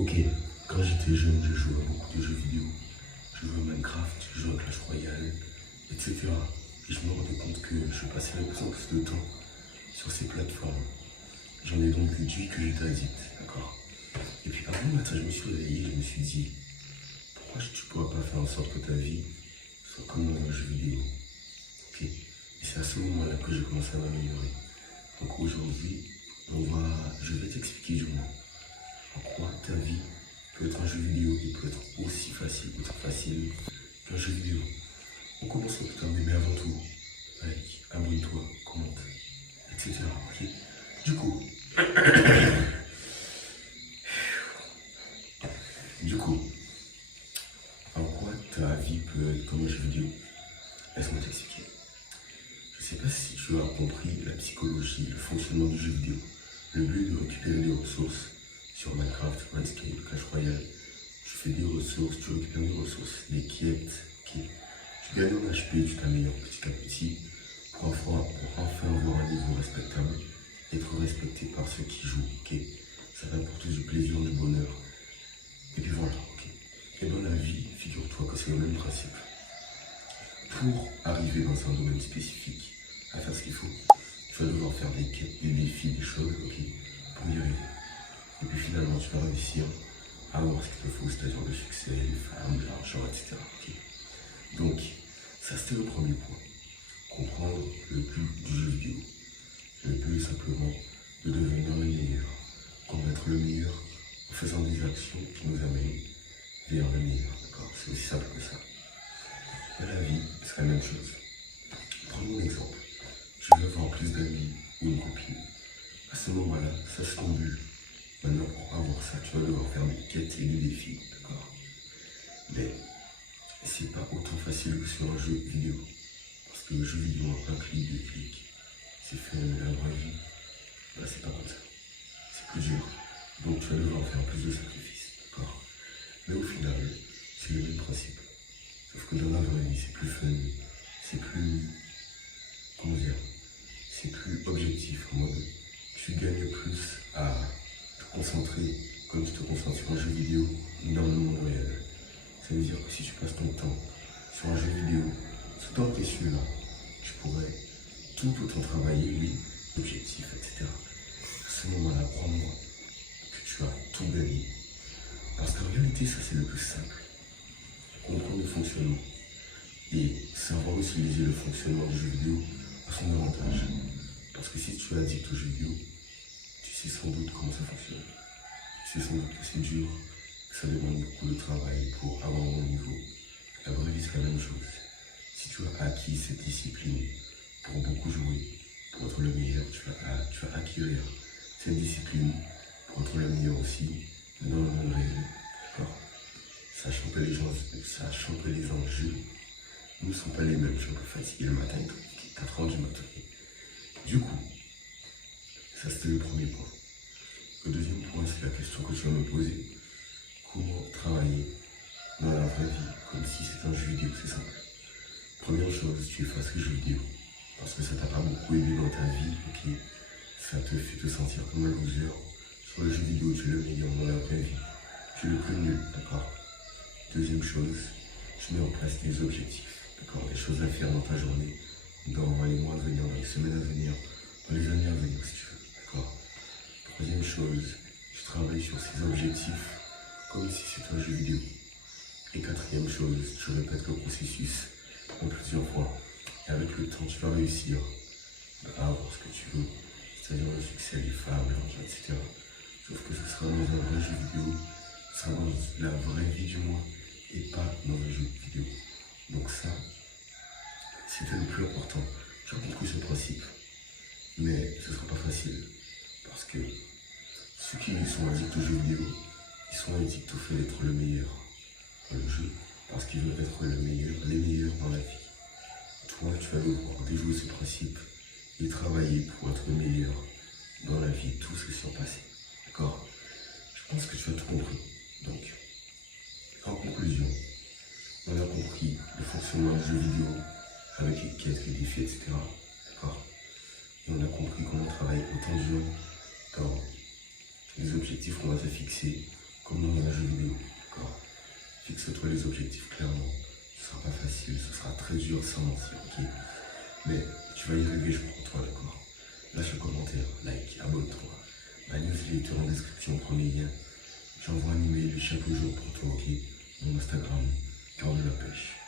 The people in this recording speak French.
Ok, quand j'étais jeune, je jouais à beaucoup de jeux vidéo. Je jouais à Minecraft, je jouais à Clash Royale, etc. Et je me rendais compte que je passais de plus en plus de temps sur ces plateformes. J'en ai donc déduit que j'étais addict, d'accord. Et puis un matin, je me suis réveillé, je me suis dit, pourquoi tu ne pourras pas faire en sorte que ta vie soit comme dans un jeu vidéo. Ok. Et c'est à ce moment-là que j'ai commencé à m'améliorer. Donc aujourd'hui, je vais t'expliquer du moins en quoi ta vie peut être un jeu vidéo et peut être aussi facile, autant facile qu'un jeu vidéo. On commence tout à mais avant tout, like, abonne-toi, commente, etc. Ok. Du coup, en quoi ta vie peut être comme un jeu vidéo? Laisse-moi t'expliquer. Je ne sais pas si tu as compris la psychologie, le fonctionnement du jeu vidéo. Le but est de récupérer des ressources sur Minecraft, Runescape, Clash Royale. Tu fais des ressources, tu récupères des ressources, des quêtes, ok. Tu gagnes en HP, tu t'améliores petit à petit pour enfin avoir un niveau respectable, être respecté par ceux qui jouent, ok. Ça t'apporte du plaisir, du bonheur. Et puis voilà, ok. Et dans la vie, figure-toi que c'est le même principe. Pour arriver dans un domaine spécifique, à faire ce qu'il faut, tu vas devoir faire des quêtes, des défis, des choses, ok, pour y arriver. Et puis finalement, tu vas réussir à avoir ce qu'il te faut, c'est-à-dire le succès, les femmes, l'argent, etc. ok. Donc, ça c'était le premier point. Comprendre le but du jeu vidéo. Le but est simplement de devenir le meilleur. Qu'on être le meilleur en faisant des actions qui nous amènent vers le meilleur. D'accord. C'est aussi simple que ça. Dans la vie, c'est la même chose. Prends mon exemple. Tu veux avoir plus d'amis ou une copine. À ce moment-là, ça c'est ton but. Maintenant, pour avoir ça, tu vas devoir faire des quêtes et des défis. D'accord. Mais c'est pas autant facile que sur un jeu vidéo. Parce que le jeu vidéo, un clic, deux clics, c'est fait la vraie vie. Là, c'est pas comme ça. C'est plus dur. Donc, tu vas devoir faire plus de sacrifices. D'accord. Mais au final, c'est le même principe. Sauf que dans la vraie vie, c'est plus fun. C'est plus. Comment dire? C'est plus objectif. En mode, tu gagnes plus à te concentrer comme tu te concentres sur un jeu vidéo dans le monde réel. Ça veut dire que si tu passes ton temps sur un jeu vidéo, tout en précieux là, tu pourrais tout autant travailler, oui, objectif, etc. À ce moment-là, crois-moi que tu as tout gagné. Parce qu'en réalité, ça c'est le plus simple. Comprendre le fonctionnement et savoir utiliser le fonctionnement du jeu vidéo à son avantage. Parce que si tu es addict au jeu vidéo, tu sais sans doute comment ça fonctionne. Tu sais sans doute que c'est dur, que ça demande beaucoup de travail pour avoir un bon niveau. La vraie vie, c'est la même chose. Si tu as acquis cette discipline pour beaucoup jouer, pour être le meilleur, tu vas acquérir cette discipline pour être le meilleur aussi dans le monde réel. D'accord. Sachant que les enjeux ne sont pas les mêmes. Je suis un peu fatigué le matin, 4 h du matin. Du coup, ça c'était le premier point. Le deuxième point, c'est la question que tu vas me poser. Comment travailler dans la vraie vie comme si c'était un jeu vidéo? C'est simple. Première chose, tu effaces les jeux vidéo. Parce que ça t'a pas beaucoup aidé dans ta vie, ok. Ça te fait te sentir comme un loser. Sur le jeu vidéo, tu es le meilleur. Dans la vraie vie, tu es le plus nul, d'accord. Deuxième chose, tu mets en place des objectifs, d'accord, des choses à faire dans ta journée, dans les mois à venir, dans les semaines à venir, dans les années à venir, si tu veux, d'accord. Troisième chose, tu travailles sur ces objectifs comme si c'était un jeu vidéo. Et quatrième chose, tu répètes le processus en plusieurs fois. Et avec le temps, tu vas réussir à avoir ce que tu veux, c'est-à-dire le succès, les femmes, l'argent, etc. Sauf que ce sera dans un vrai jeu vidéo, ce sera dans la vraie vie du moins, et pas dans un jeu vidéo. Donc ça, c'était le plus important. J'ai compris ce principe, mais ce ne sera pas facile. Parce que ceux qui sont addicts aux jeux vidéo, ils sont addicts au fait d'être le meilleur dans le jeu, parce qu'ils veulent être le meilleur, les meilleurs dans la vie. Toi, tu vas devoir déjouer ce principe et travailler pour être le meilleur dans la vie, tout ce qui s'est passé. D'accord? Je pense que tu as tout compris. Donc, en conclusion, on a compris le fonctionnement du jeu vidéo avec les quêtes, les défis, etc. D'accord? Et on a compris comment travailler autant dur dans les objectifs qu'on va se fixer, comme dans un jeu vidéo, d'accord? Fixe-toi les objectifs clairement. Ce sera pas facile, ce sera très dur sans mentir, ok? Mais tu vas y arriver, je crois en toi, d'accord? Lâche un commentaire, like, abonne-toi. Ma newsletter en description, premier lien. J'envoie un email chaque jour pour toi, ok? Mon Instagram, Cœur de la Pêche.